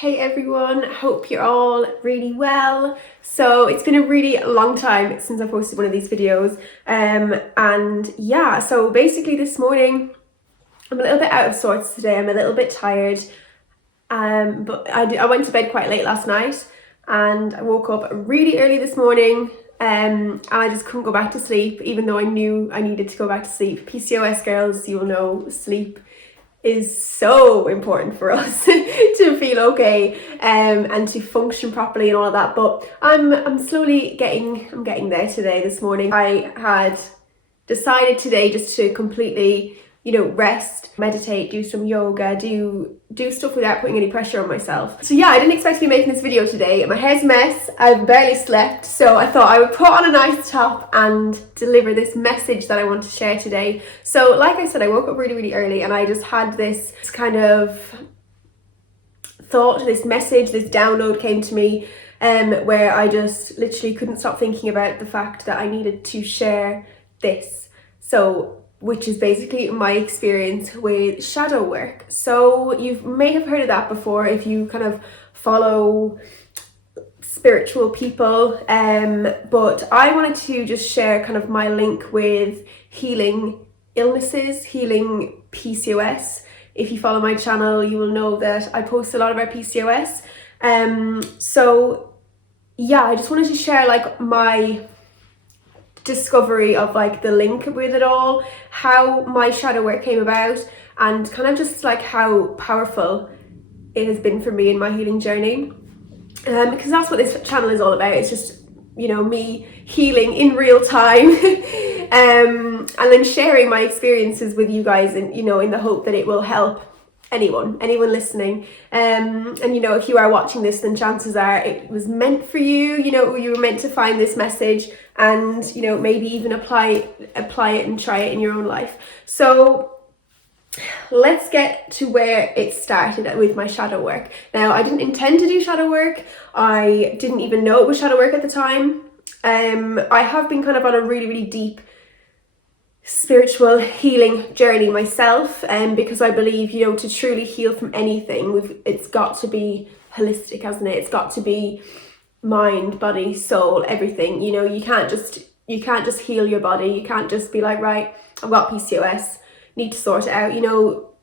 Hey everyone, hope you're all really well. So it's been a really long time since I posted one of these videos, and yeah, so basically this morning I'm a little bit out of sorts today. I'm a little bit tired, but I went to bed quite late last night and I woke up really early this morning, and I just couldn't go back to sleep even though I knew I needed to go back to sleep. PCOS girls, you'll know sleep is so important for us to feel okay, and to function properly and all of that. But I'm slowly getting there today. This morning I had decided today just to completely, rest, meditate, do some yoga, do stuff without putting any pressure on myself. So yeah, I didn't expect to be making this video today. My hair's a mess, I've barely slept, so I thought I would put on a nice top and deliver this message that I want to share today. So like I said, I woke up really early and I just had this kind of thought, this message, this download came to me, where I just literally couldn't stop thinking about the fact that I needed to share this. So which is basically my experience with shadow work. So you may have heard of that before if you kind of follow spiritual people, but I wanted to just share kind of my link with healing illnesses, healing PCOS. If you follow my channel, you will know that I post a lot about PCOS. So yeah, I just wanted to share like my discovery of like the link with it all, how my shadow work came about, and kind of just like how powerful it has been for me in my healing journey, because that's what this channel is all about. It's just, me healing in real time, and then sharing my experiences with you guys, and in the hope that it will help anyone listening. And if you are watching this, then chances are it was meant for you. You were meant to find this message and maybe even apply it and try it in your own life. So let's get to where it started with my shadow work. Now, I didn't intend to do shadow work. I didn't even know it was shadow work at the time. I have been kind of on a really deep spiritual healing journey myself, and because I believe, to truly heal from anything, it's got to be holistic, hasn't it? It's got to be mind, body, soul, everything. You can't just heal your body. You can't just be like, right, I've got PCOS, need to sort it out.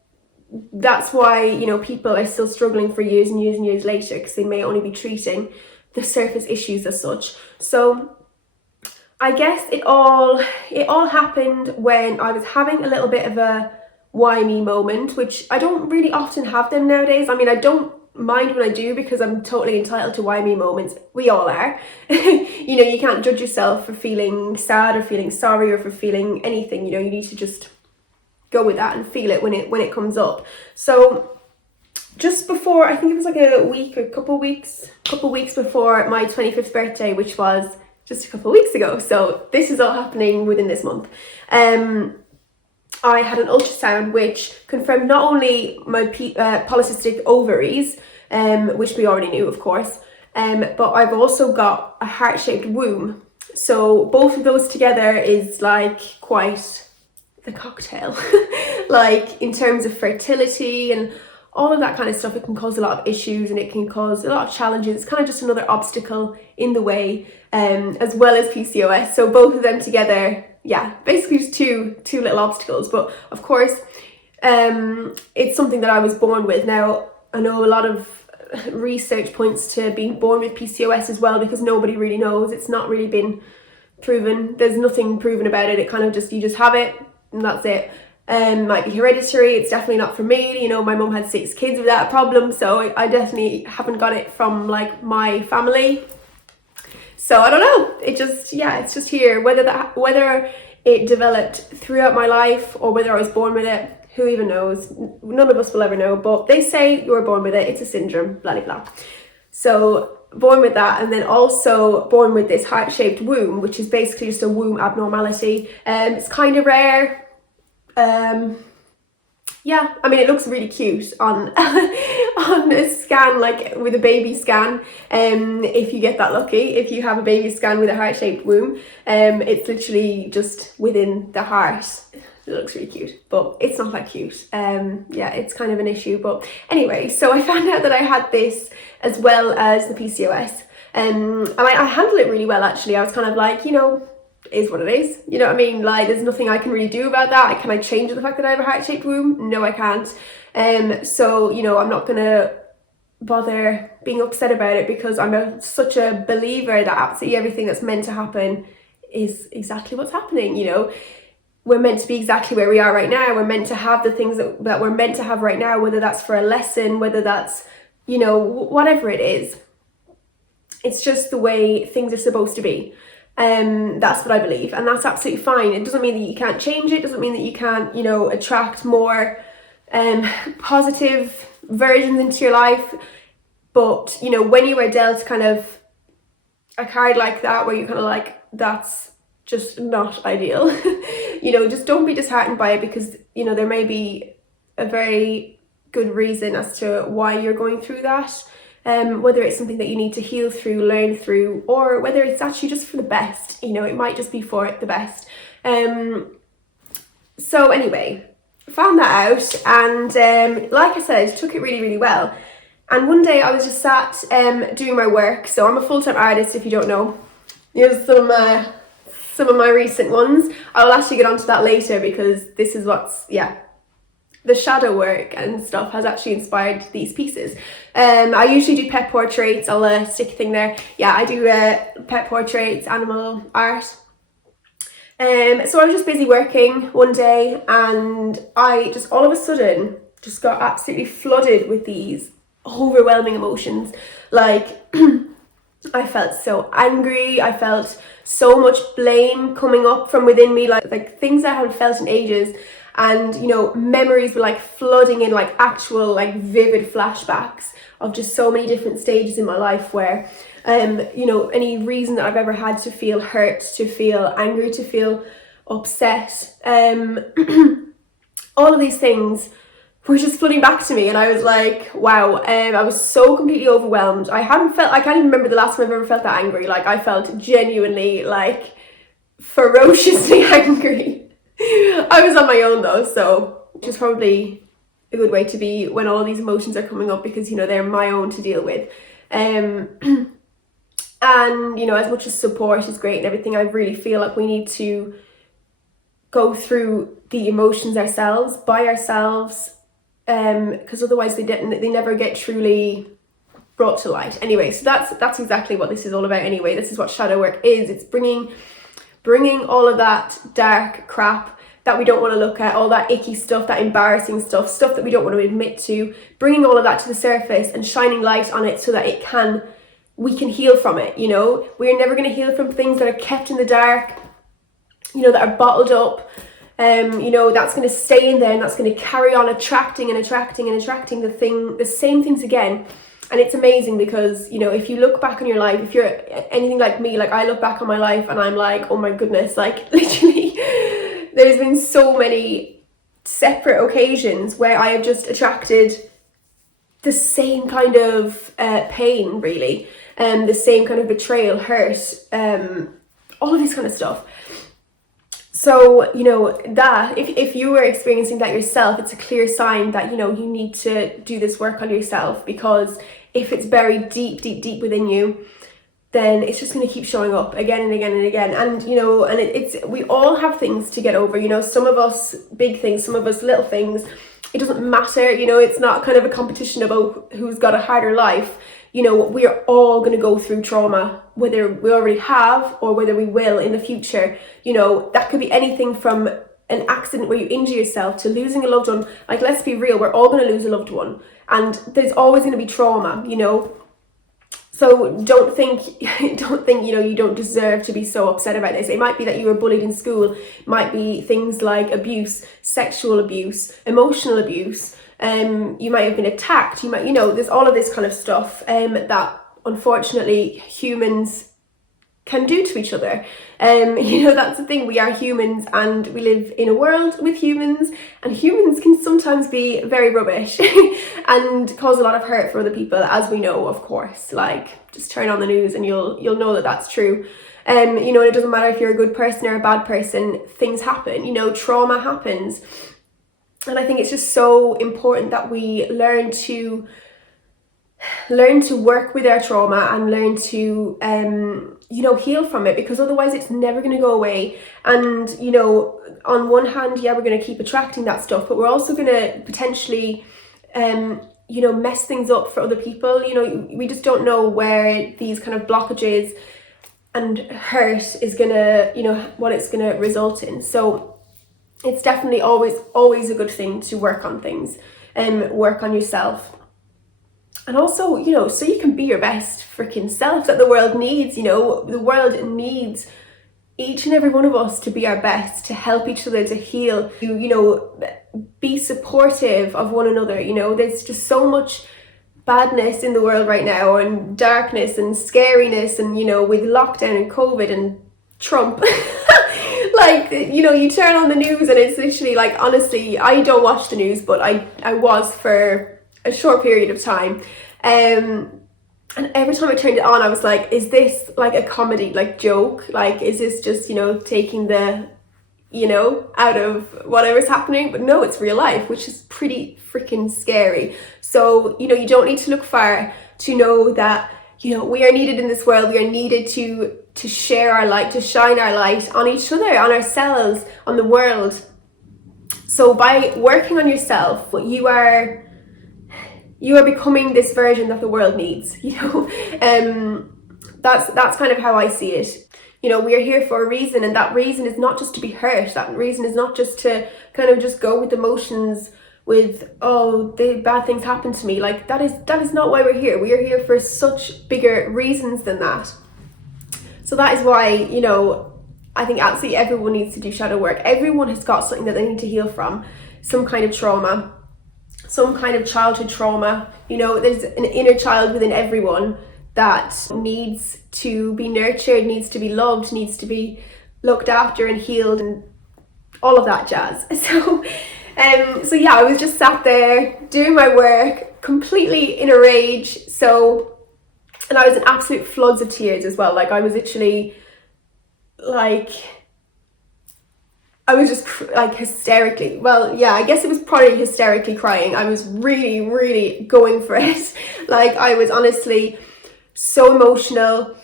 That's why people are still struggling for years and years later, because they may only be treating the surface issues as such. So I guess it all happened when I was having a little bit of a why me moment, which I don't really often have them nowadays. I mean, I don't mind when I do, because I'm totally entitled to why me moments. We all are. You can't judge yourself for feeling sad or feeling sorry or for feeling anything. You need to just go with that and feel it when it comes up. So just before, I think it was like a couple weeks before my 25th birthday, which was just a couple of weeks ago. So this is all happening within this month. I had an ultrasound which confirmed not only my polycystic ovaries, which we already knew, of course, but I've also got a heart-shaped womb. So both of those together is like quite the cocktail. Like in terms of fertility and all of that kind of stuff, it can cause a lot of issues and it can cause a lot of challenges. It's kind of just another obstacle in the way, as well as PCOS. So both of them together, yeah, basically just two little obstacles. But of course, it's something that I was born with. Now, I know a lot of research points to being born with PCOS as well, because nobody really knows. It's not really been proven. There's nothing proven about it. It kind of just, you just have it and that's it. Might be hereditary. It's definitely not for me. My mum had 6 kids without a problem, so I definitely haven't got it from like my family. So I don't know. It's just here. Whether it developed throughout my life or whether I was born with it, who even knows? None of us will ever know. But they say you were born with it. It's a syndrome. Blah blah blah. So born with that, and then also born with this heart-shaped womb, which is basically just a womb abnormality. It's kind of rare. Yeah, I mean, it looks really cute on on a scan, like with a baby scan. If you get that lucky, if you have a baby scan with a heart-shaped womb, it's literally just within the heart. it looks really cute, but it's not that cute. Yeah, it's kind of an issue. But anyway, so I found out that I had this as well as the PCOS. And I handle it really well, actually. I was kind of like, you know, is what it is. You know what I mean? Like, there's nothing I can really do about that. Can I change the fact that I have a heart-shaped womb? No, I can't. So, you know, I'm not gonna bother being upset about it, because I'm such a believer that absolutely everything that's meant to happen is exactly what's happening. You know, we're meant to be exactly where we are right now. We're meant to have the things that we're meant to have right now, whether that's for a lesson, whether that's, you know, whatever it is. It's just the way things are supposed to be. That's what I believe, and that's absolutely fine. It doesn't mean that you can't change it. It doesn't mean that you can't, you know, attract more positive versions into your life. But, you know, when you are dealt kind of a card like that, where you're kind of like, that's just not ideal, you know, just don't be disheartened by it, because, you know, there may be a very good reason as to why you're going through that. Whether it's something that you need to heal through, learn through, or whether it's actually just for the best, you know, it might just be for the best. So anyway, found that out, and like I said, took it really, really well. And one day I was just sat doing my work. So I'm a full-time artist, if you don't know. Here's some of my recent ones. I'll actually get onto that later, because this is what's, yeah, the shadow work and stuff has actually inspired these pieces. I usually do pet portraits. I'll stick a thing there. Yeah, I do pet portraits, animal art. So I was just busy working one day, and I just all of a sudden just got absolutely flooded with these overwhelming emotions. Like, I felt so angry. I felt so much blame coming up from within me, like things I haven't felt in ages. And, you know, memories were like flooding in, like actual, like vivid flashbacks of just so many different stages in my life where, you know, any reason that I've ever had to feel hurt, to feel angry, to feel upset, all of these things were just flooding back to me. And I was like, wow, I was so completely overwhelmed. I can't even remember the last time I've ever felt that angry. Like, I felt genuinely, like, ferociously angry. I was on my own though, so which is probably a good way to be when all of these emotions are coming up, because, you know, they're my own to deal with. And, you know, as much as support is great and everything, I really feel like we need to go through the emotions ourselves, by ourselves, because otherwise they never get truly brought to light. Anyway, so that's exactly what this is all about anyway. This is what shadow work is. It's bringing all of that dark crap that we don't want to look at, all that icky stuff, that embarrassing stuff that we don't want to admit to, bringing all of that to the surface and shining light on it so that we can heal from it. You know, we're never going to heal from things that are kept in the dark, you know, that are bottled up. You know, that's going to stay in there, and that's going to carry on attracting the same things again. And it's amazing because, you know, if you look back on your life, if you're anything like me, like I look back on my life and I'm like, oh my goodness, like literally there's been so many separate occasions where I have just attracted the same kind of pain, really, the same kind of betrayal, hurt, all of this kind of stuff. So, you know, that if you were experiencing that yourself, it's a clear sign that, you know, you need to do this work on yourself, because if it's buried deep within you, then it's just going to keep showing up again and again and again. And, you know, and we all have things to get over, you know, some of us big things, some of us little things. It doesn't matter, you know, it's not kind of a competition about who's got a harder life. You know, we are all going to go through trauma, whether we already have or whether we will in the future. You know, that could be anything from an accident where you injure yourself to losing a loved one. Like, let's be real, we're all going to lose a loved one. And there's always going to be trauma, you know. So don't think, you know, you don't deserve to be so upset about this. It might be that you were bullied in school. It might be things like abuse, sexual abuse, emotional abuse. You might have been attacked. You might, you know, there's all of this kind of stuff that unfortunately humans can do to each other. You know, that's the thing, we are humans and we live in a world with humans, and humans can sometimes be very rubbish and cause a lot of hurt for other people, as we know, of course. Like, just turn on the news and you'll know that that's true. You know, it doesn't matter if you're a good person or a bad person, things happen, you know, trauma happens. And I think it's just so important that we learn to work with our trauma and learn to you know, heal from it, because otherwise it's never going to go away. And you know, on one hand, yeah, we're going to keep attracting that stuff, but we're also going to potentially you know, mess things up for other people. You know, we just don't know where these kind of blockages and hurt is gonna, you know, what it's gonna result in. So it's definitely always a good thing to work on things and work on yourself. And also, you know, so you can be your best freaking self that the world needs. You know, the world needs each and every one of us to be our best, to help each other, to heal, to, you know, be supportive of one another. You know, there's just so much badness in the world right now, and darkness and scariness, and, you know, with lockdown and COVID and Trump. Like, you know, you turn on the news and it's literally like, honestly, I don't watch the news, but I was for a short period of time, and every time I turned it on, I was like, is this like a comedy, like joke? Like, is this just, you know, taking the, you know, out of whatever's happening? But no, it's real life, which is pretty freaking scary. So, you know, you don't need to look far to know that, you know, we are needed in this world. We are needed to share our light, to shine our light on each other, on ourselves, on the world. So by working on yourself, you are becoming this version that the world needs, you know. That's kind of how I see it. You know, we are here for a reason, and that reason is not just to be hurt. That reason is not just to kind of just go with emotions with, oh, the bad things happen to me. Like, that is not why we're here. We are here for such bigger reasons than that. So that is why, you know, I think absolutely everyone needs to do shadow work. Everyone has got something that they need to heal from, some kind of trauma, some kind of childhood trauma. You know, there's an inner child within everyone that needs to be nurtured, needs to be loved, needs to be looked after and healed, and all of that jazz. So yeah, I was just sat there doing my work, completely in a rage. And I was in absolute floods of tears as well. Like, I was literally like, I was just like hysterically, well, yeah, I guess it was probably hysterically crying. I was really, really going for it. Like, I was honestly so emotional,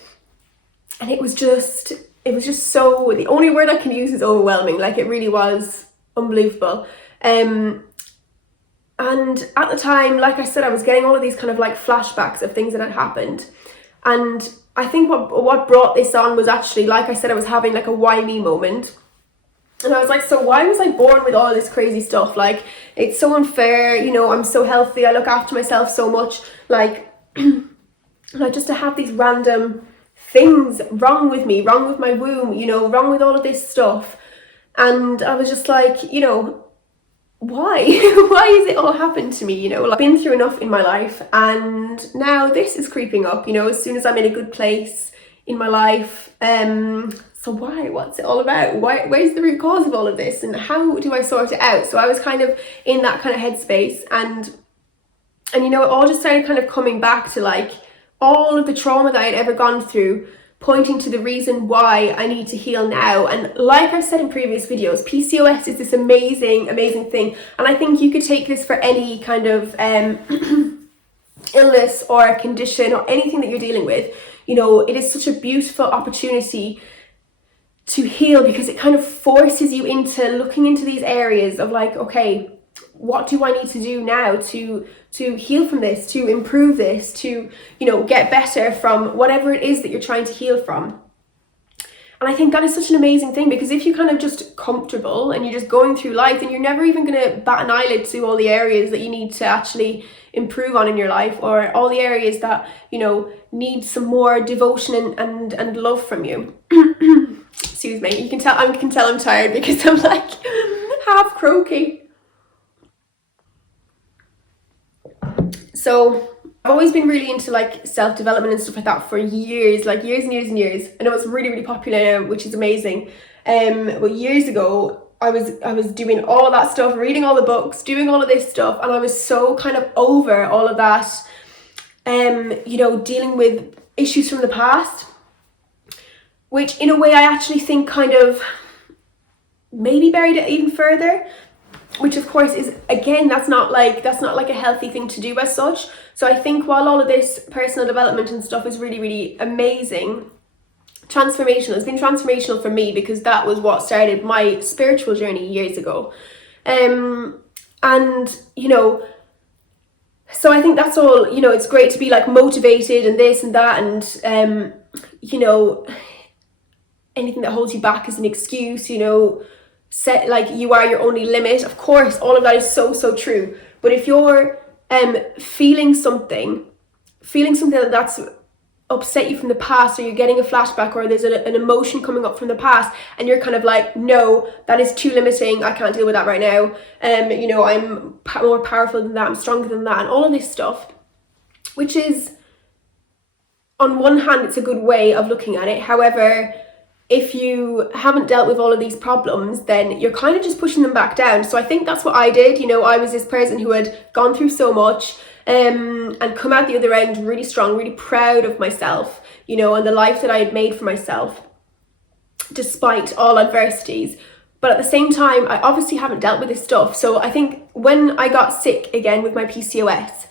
and it was just so, the only word I can use is overwhelming. Like, it really was unbelievable. And at the time, like I said, I was getting all of these kind of like flashbacks of things that had happened. And I think what brought this on was actually, like I said, I was having like a why me moment. And I was like, so why was I born with all this crazy stuff? Like, it's so unfair, you know, I'm so healthy, I look after myself so much, like, like, just to have these random things wrong with me, wrong with my womb, you know, wrong with all of this stuff. And I was just like, you know, why? Why has it all happened to me? You know, I've been through enough in my life, and now this is creeping up, you know, as soon as I'm in a good place in my life. So why? What's it all about? Where's the root cause of all of this, and how do I sort it out? So I was kind of in that kind of headspace, and you know, it all just started kind of coming back to like all of the trauma that I'd ever gone through, pointing to the reason why I need to heal now. And like I've said in previous videos, PCOS is this amazing thing, and I think you could take this for any kind of illness or condition or anything that you're dealing with. You know, it is such a beautiful opportunity to heal, because it kind of forces you into looking into these areas of like, okay, what do I need to do now to heal from this, to improve this, to, you know, get better from whatever it is that you're trying to heal from. And I think that is such an amazing thing, because if you're kind of just comfortable and you're just going through life, then you're never even going to bat an eyelid to all the areas that you need to actually improve on in your life, or all the areas that, you know, need some more devotion and love from you. Excuse me, you can tell I'm tired because I'm like half croaky. So I've always been really into like self-development and stuff like that for years, like years and years and years. I know it's really, really popular now, which is amazing. But years ago, I was doing all of that stuff, reading all the books, doing all of this stuff, and I was so kind of over all of that, you know, dealing with issues from the past, which in a way I actually think kind of maybe buried it even further, which of course is, again, that's not like a healthy thing to do as such. So I think while all of this personal development and stuff is really, really amazing, transformational, it's been transformational for me because that was what started my spiritual journey years ago. And you know, so I think that's all, you know, it's great to be like motivated and this and that, and you know, anything that holds you back is an excuse, you know, set like you are your only limit. Of course, all of that is so, so true. But if you're feeling something that's upset you from the past, or you're getting a flashback, or there's an emotion coming up from the past, and you're kind of like, no, that is too limiting, I can't deal with that right now, you know, I'm more powerful than that, I'm stronger than that, and all of this stuff, which is, on one hand, it's a good way of looking at it. However, if you haven't dealt with all of these problems, then you're kind of just pushing them back down. So I think that's what I did. You know, I was this person who had gone through so much, and come out the other end really strong, really proud of myself, you know, and the life that I had made for myself, despite all adversities. But at the same time, I obviously haven't dealt with this stuff. So I think when I got sick again with my PCOS,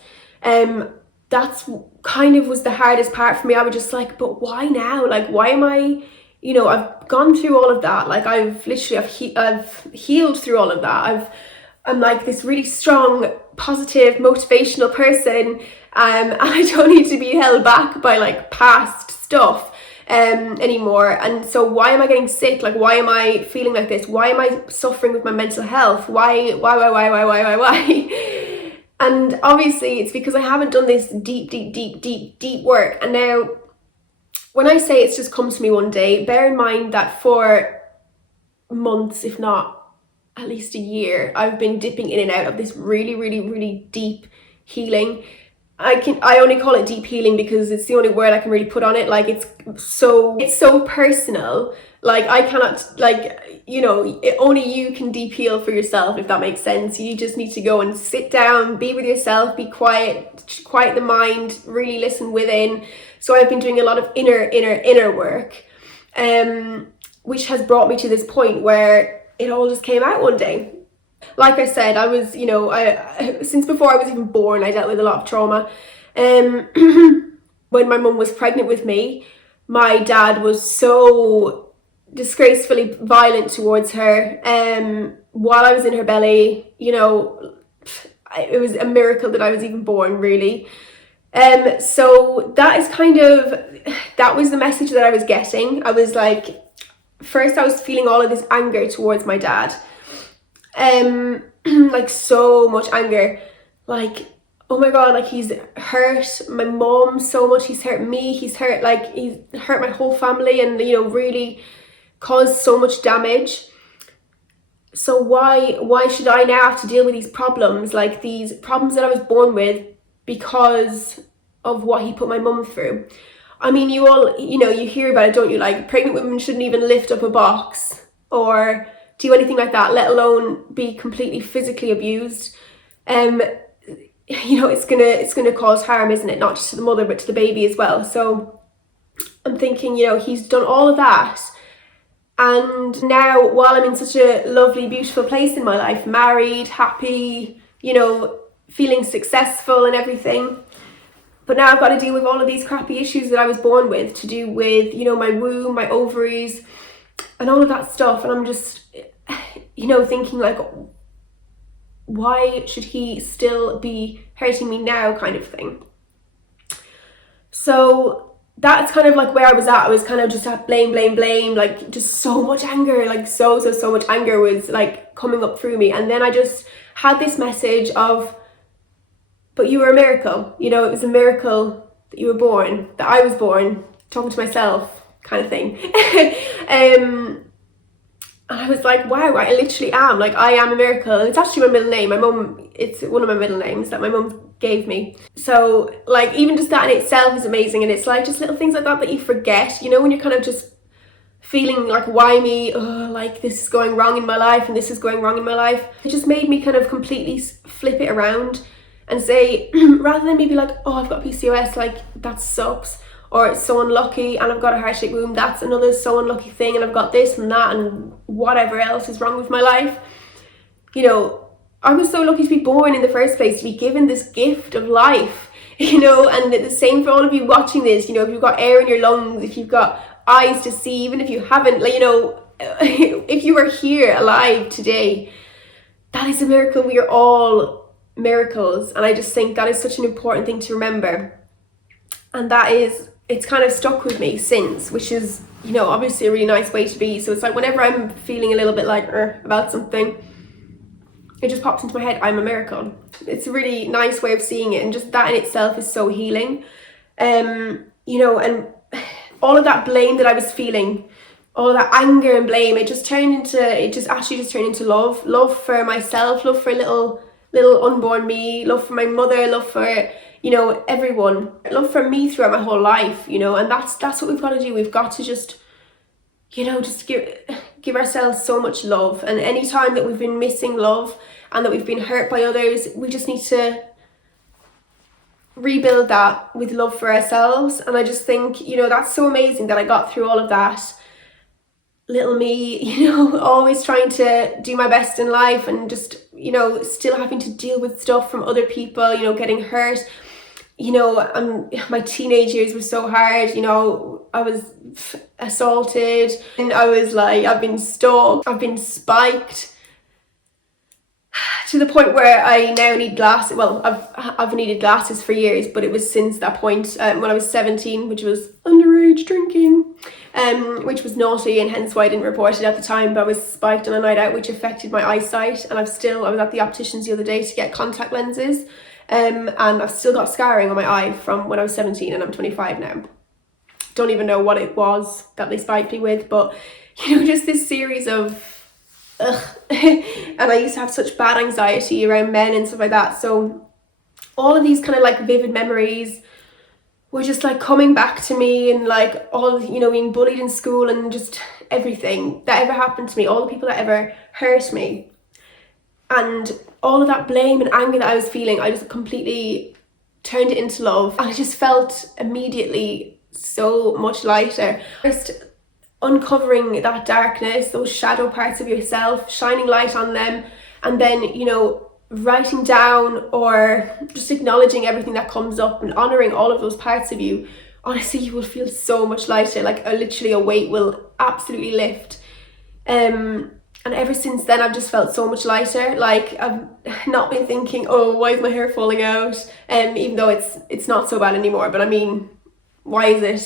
that's kind of was the hardest part for me. I was just like, but why now? Like, why am I, you know, I've gone through all of that. Like, I've healed through all of that. I'm like this really strong, positive, motivational person, and I don't need to be held back by like past stuff anymore. And so why am I getting sick? Like, why am I feeling like this? Why am I suffering with my mental health? Why? And obviously it's because I haven't done this deep work. And now when I say it's just come to me one day, bear in mind that for months, if not at least a year, I've been dipping in and out of this really, really, really deep healing. I only call it deep healing because it's the only word I can really put on it. Like, it's so personal. Like, I cannot, like, you know, only you can deep heal for yourself, if that makes sense. You just need to go and sit down, be with yourself, be quiet the mind, really listen within. So I've been doing a lot of inner work, which has brought me to this point where it all just came out one day. Like I said, I was, you know, since before I was even born, I dealt with a lot of trauma. When my mum was pregnant with me, my dad was so disgracefully violent towards her. While I was in her belly, you know, it was a miracle that I was even born, really. So that is that was the message that I was getting. I was like, first I was feeling all of this anger towards my dad. Like, so much anger, like, oh my god, like, he's hurt my mom so much, he's hurt me, he's hurt my whole family, and, you know, really caused so much damage. So why should I now have to deal with these problems, like these problems that I was born with, because of what he put my mum through? I mean, you all, you know, you hear about it, don't you? Like, pregnant women shouldn't even lift up a box or do anything like that, let alone be completely physically abused. You know, it's gonna cause harm, isn't it? Not just to the mother, but to the baby as well. So I'm thinking, you know, he's done all of that, and now, while I'm in such a lovely, beautiful place in my life, married, happy, you know, feeling successful and everything, but now I've got to deal with all of these crappy issues that I was born with, to do with, you know, my womb, my ovaries, and all of that stuff. And I'm just, you know, thinking like, why should he still be hurting me now, kind of thing. So that's kind of like where I was at. I was kind of just at blame, like, just so much anger, like so much anger was like coming up through me. And then I just had this message of, but you were a miracle, you know, it was a miracle that you were born, that I was born, talking to myself, kind of thing. And I was like, wow, I literally am. Like, I am a miracle. And it's actually my middle name. My mum, it's one of my middle names that my mum gave me. So, like, even just that in itself is amazing. And it's like just little things like that that you forget, you know, when you're kind of just feeling like, why me? Oh, like, this is going wrong in my life and this is going wrong in my life. It just made me kind of completely flip it around and say, rather than me be like, oh, I've got PCOS, like, that sucks. Or it's so unlucky and I've got a heart-shaped womb, that's another so unlucky thing, and I've got this and that and whatever else is wrong with my life. You know, I was so lucky to be born in the first place, to be given this gift of life, you know, and the same for all of you watching this. You know, if you've got air in your lungs, if you've got eyes to see, even if you haven't, like, you know, if you are here alive today, that is a miracle. We are all miracles. And I just think that is such an important thing to remember. And that is, it's kind of stuck with me since, which is, you know, obviously a really nice way to be. So it's like whenever I'm feeling a little bit like about something, it just pops into my head, I'm a miracle. It's a really nice way of seeing it, and just that in itself is so healing. You know, and all of that blame that I was feeling, all of that anger and blame, it just turned into love for myself, love for little unborn me, love for my mother, love for, you know, everyone, love for me throughout my whole life, you know. And that's what we've got to do. We've got to just, you know, just give ourselves so much love. And any time that we've been missing love and that we've been hurt by others, we just need to rebuild that with love for ourselves. And I just think, you know, that's so amazing that I got through all of that. Little me, you know, always trying to do my best in life and just, you know, still having to deal with stuff from other people, you know, getting hurt. You know, my teenage years were so hard. You know, I was assaulted and I was like, I've been stalked, I've been spiked, to the point where I now need glasses. Well, I've needed glasses for years, but it was since that point, when I was 17, which was underage drinking, which was naughty, and hence why I didn't report it at the time. But I was spiked on a night out, which affected my eyesight, and I was at the opticians the other day to get contact lenses, and I've still got scarring on my eye from when I was 17, and I'm 25 now. Don't even know what it was that they spiked me with, but, you know, just this series of and I used to have such bad anxiety around men and stuff like that. So all of these kind of like vivid memories were just like coming back to me, and like all, you know, being bullied in school and just everything that ever happened to me, all the people that ever hurt me, and all of that blame and anger that I was feeling, I just completely turned it into love, and I just felt immediately so much lighter. First, uncovering that darkness, those shadow parts of yourself, shining light on them, and then, you know, writing down or just acknowledging everything that comes up and honoring all of those parts of you. Honestly, you will feel so much lighter. Like, literally a weight will absolutely lift. And ever since then, I've just felt so much lighter. Like, I've not been thinking, oh, why is my hair falling out? Even though it's not so bad anymore, but I mean, why is it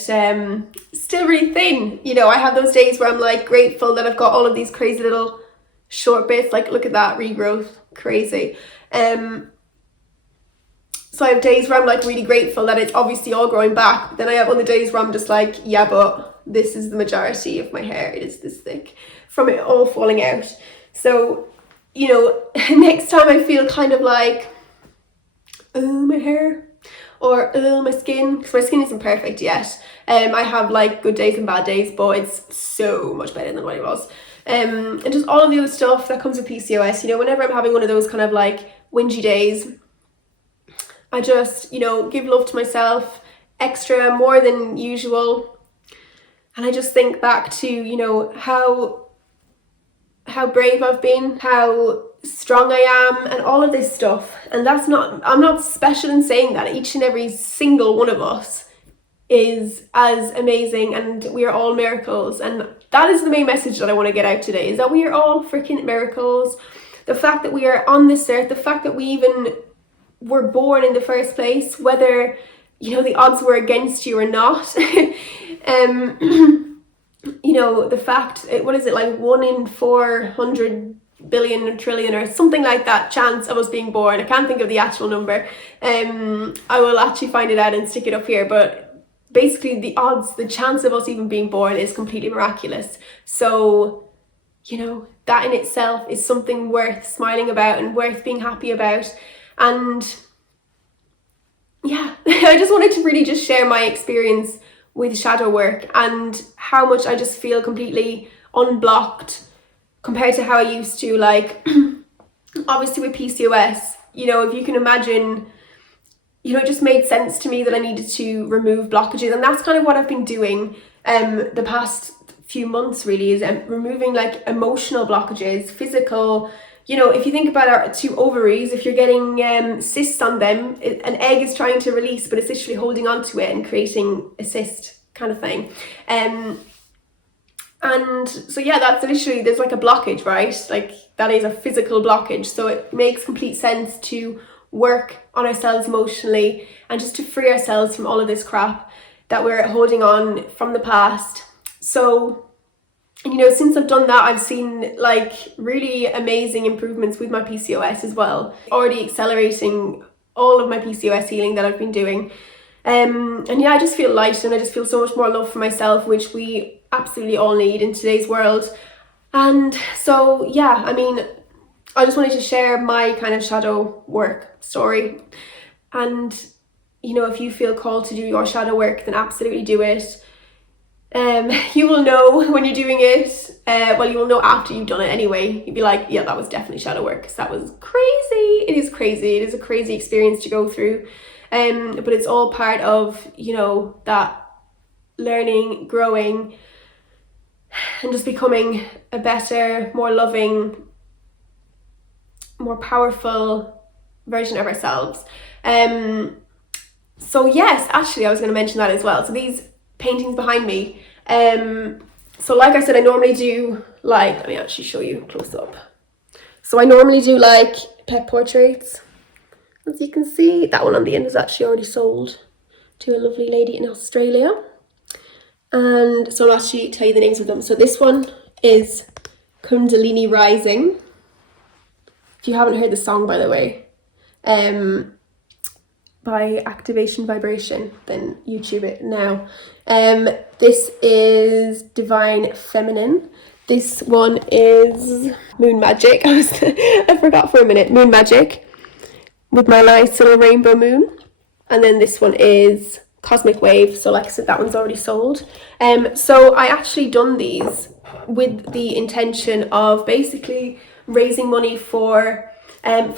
still really thin? You know, I have those days where I'm like grateful that I've got all of these crazy little short bits. Like, look at that regrowth, crazy. So I have days where I'm like really grateful that it's obviously all growing back. But then I have other days where I'm just like, yeah, but this is the majority of my hair. It is this thick from it all falling out. So, you know, next time I feel kind of like, oh, my hair, or my skin, because my skin isn't perfect yet. I have like good days and bad days, but it's so much better than what it was. And just all of the other stuff that comes with PCOS, you know, whenever I'm having one of those kind of like whingy days, I just, you know, give love to myself extra, more than usual. And I just think back to, you know, how brave I've been, how strong I am, and all of this stuff. And I'm not special in saying that. Each and every single one of us is as amazing, and we are all miracles. And that is the main message that I want to get out today, is that we are all freaking miracles. The fact that we are on this earth, the fact that we even were born in the first place, whether, you know, the odds were against you or not. You know, the fact, what is it, like 1 in 400 billion or trillion or something like that chance of us being born. I can't think of the actual number. I will actually find it out and stick it up here, but basically the chance of us even being born is completely miraculous. So you know, that in itself is something worth smiling about and worth being happy about. And yeah, I just wanted to really just share my experience with shadow work and how much I just feel completely unblocked compared to how I used to. Like, obviously with PCOS, you know, if you can imagine, you know, it just made sense to me that I needed to remove blockages, and that's kind of what I've been doing the past few months really, is removing like emotional blockages, physical. You know, if you think about our two ovaries, if you're getting cysts on them, an egg is trying to release, but it's literally holding on to it and creating a cyst kind of thing. And so yeah, that's literally, there's like a blockage, right? Like that is a physical blockage. So it makes complete sense to work on ourselves emotionally and just to free ourselves from all of this crap that we're holding on from the past. So, you know, since I've done that, I've seen like really amazing improvements with my PCOS as well. Already accelerating all of my PCOS healing that I've been doing. And yeah, I just feel light and I just feel so much more love for myself, which we absolutely all need in today's world. And so, yeah, I mean, I just wanted to share my kind of shadow work story. And, you know, if you feel called to do your shadow work, then absolutely do it. You will know when you're doing it. Well, you will know after you've done it anyway. You'll be like, yeah, that was definitely shadow work, because that was crazy. It is crazy. It is a crazy experience to go through. But it's all part of, you know, that learning, growing, and just becoming a better, more loving, more powerful version of ourselves. So yes, actually I was going to mention that as well. So these paintings behind me, so like I said, I normally do like, let me actually show you close up. So I normally do like pet portraits. As you can see, that one on the end is actually already sold to a lovely lady in Australia. And so I'll actually tell you the names of them. So this one is Kundalini Rising. If you haven't heard the song, by the way, by Activation Vibration, then YouTube it now. This is Divine Feminine. This one is Moon Magic. I forgot for a minute. Moon Magic with my nice little rainbow moon. And then this one is Cosmic Wave. So like I said, that one's already sold. So I actually done these with the intention of basically raising money for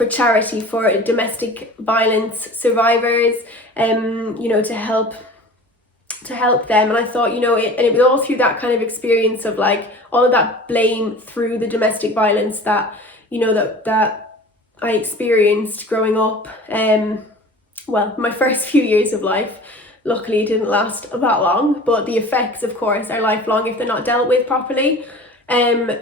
charity, for domestic violence survivors, you know, to help them. And I thought, you know, it was all through that kind of experience of like all of that blame through the domestic violence that, you know, that I experienced growing up. Well, my first few years of life, luckily it didn't last that long, but the effects, of course, are lifelong if they're not dealt with properly.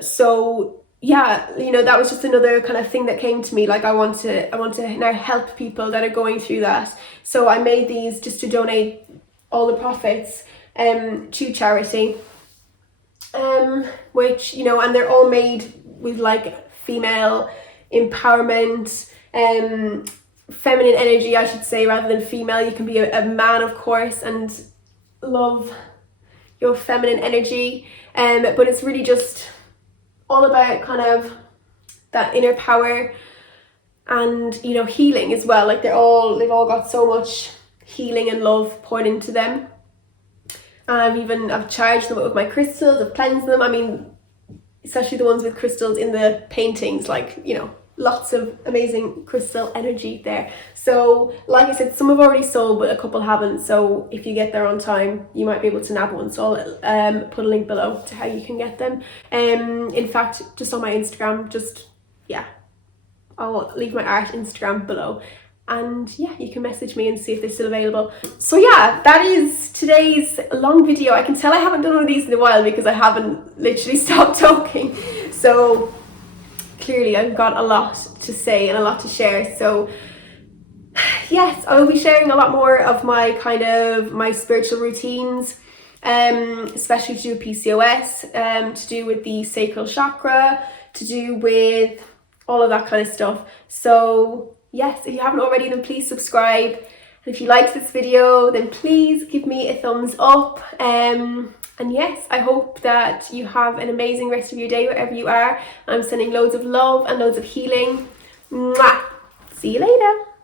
So yeah, you know, that was just another kind of thing that came to me. Like I want to now help people that are going through that. So I made these just to donate all the profits to charity, which, you know, and they're all made with like female empowerment, feminine energy, I should say, rather than female. You can be a man, of course, and love your feminine energy, but it's really just all about kind of that inner power and, you know, healing as well. Like they've all got so much healing and love poured into them. I've charged them with my crystals, I've cleansed them. I mean, especially the ones with crystals in the paintings, like, you know, lots of amazing crystal energy there. So like I said, some have already sold, but a couple haven't. So if you get there on time, you might be able to nab one. So I'll put a link below to how you can get them. In fact, just on my Instagram, I'll leave my art Instagram below. And yeah, you can message me and see if they're still available. So yeah, that is today's long video. I can tell I haven't done one of these in a while because I haven't literally stopped talking. So clearly I've got a lot to say and a lot to share. So yes, I will be sharing a lot more of my spiritual routines, especially to do with PCOS, to do with the sacral chakra, to do with all of that kind of stuff. So yes, if you haven't already, then please subscribe. And if you liked this video, then please give me a thumbs up. And yes, I hope that you have an amazing rest of your day wherever you are. I'm sending loads of love and loads of healing. Mwah! See you later.